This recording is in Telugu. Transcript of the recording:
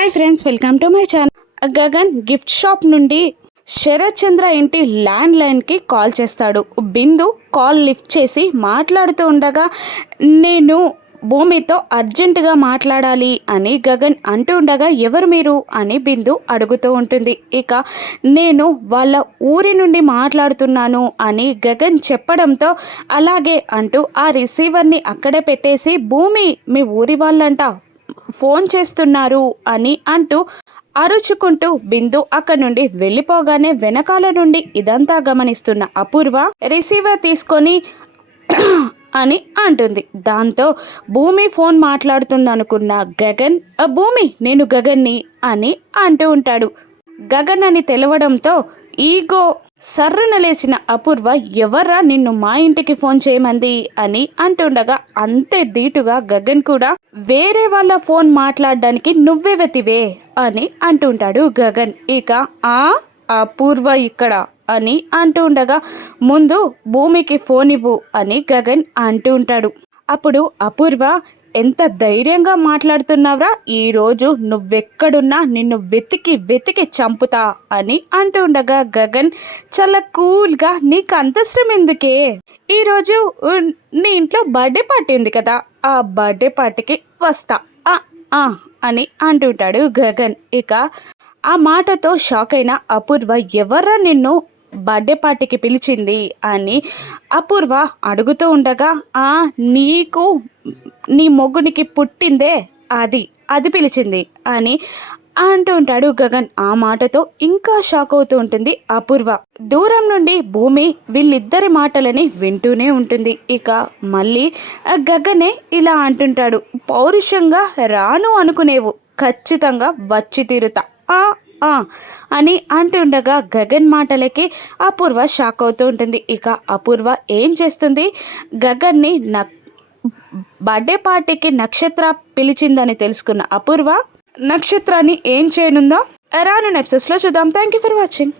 Hi friends, welcome to my channel. Gagan gift shop నుండి శరత్ చంద్ర ఇంటి ల్యాండ్ లైన్కి కాల్ చేస్తాడు. బిందు కాల్ లిఫ్ట్ చేసి మాట్లాడుతూ ఉండగా నేను భూమితో అర్జెంటుగా మాట్లాడాలి అని గగన్ అంటూ ఉండగా ఎవరు మీరు అని బిందు అడుగుతూ ఉంటుంది. ఇక నేను వాళ్ళ ఊరి నుండి మాట్లాడుతున్నాను అని గగన్ చెప్పడంతో అలాగే అంటూ ఆ రిసీవర్ని అక్కడే పెట్టేసి భూమి మీ ఊరి వాళ్ళంట ఫోన్ చేస్తున్నారు అని అంటూ అరుచుకుంటూ బిందు అక్కడి నుండి వెళ్ళిపోగానే వెనకాల నుండి ఇదంతా గమనిస్తున్న అపూర్వ రిసీవర్ తీసుకొని అని అంటుంది. దాంతో భూమి ఫోన్ మాట్లాడుతుందనుకున్న గగన్ భూమి నేను గగన్ని అని అంటూ ఉంటాడు. గగన్ అని తెలవడంతో ఈగో సర్రన లేచిన అపూర్వ ఎవర్రా నిన్ను మా ఇంటికి ఫోన్ చేయమంది అని అంటుండగా అంతే ధీటుగా గగన్ కూడా వేరే వాళ్ళ ఫోన్ మాట్లాడడానికి నువ్వే వెతివే అని అంటుంటాడు గగన్. ఇక అపూర్వ ఇక్కడ అని అంటూ ఉండగా ముందు భూమికి ఫోన్ ఇవ్వు అని గగన్ అంటూ ఉంటాడు. అప్పుడు అపూర్వ ఎంత ధైర్యంగా మాట్లాడుతున్నావురా, ఈరోజు నువ్వెక్కడున్నా నిన్ను వెతికి వెతికి చంపుతా అని అంటూ ఉండగా గగన్ చాలా కూల్గా నీకు అంత శ్రమ ఎందుకే, ఈరోజు నీ ఇంట్లో బర్త్డే పార్టీ ఉంది కదా, ఆ బర్త్డే పార్టీకి వస్తా అని అంటుంటాడు గగన్. ఇక ఆ మాటతో షాక్ అయిన అపూర్వ ఎవర్రా నిన్ను బర్త్డే పార్టీకి పిలిచింది అని అపూర్వ అడుగుతూ ఉండగా నీకు నీ మొగ్గునికి పుట్టిందే అది పిలిచింది అని అంటూ ఉంటాడు గగన్. ఆ మాటతో ఇంకా షాక్ అవుతూ ఉంటుంది అపూర్వ. దూరం నుండి భూమి వీళ్ళిద్దరి మాటలని వింటూనే ఉంటుంది. ఇక మళ్ళీ గగనే ఇలా అంటుంటాడు, పౌరుషంగా రాను అనుకునేవు, ఖచ్చితంగా వచ్చి తీరుతా అని అంటుండగా గగన్ మాటలకి అపూర్వ షాక్ అవుతూ ఉంటుంది. ఇక అపూర్వ ఏం చేస్తుంది, గగన్ని బర్త్డే పార్టీకి నక్షత్ర పిలిచిందని తెలుసుకున్న అపూర్వ నక్షత్రాన్ని ఏం చేయనుందో రాను ఎపిసోడ్స్లో చూద్దాం. Thank you for watching.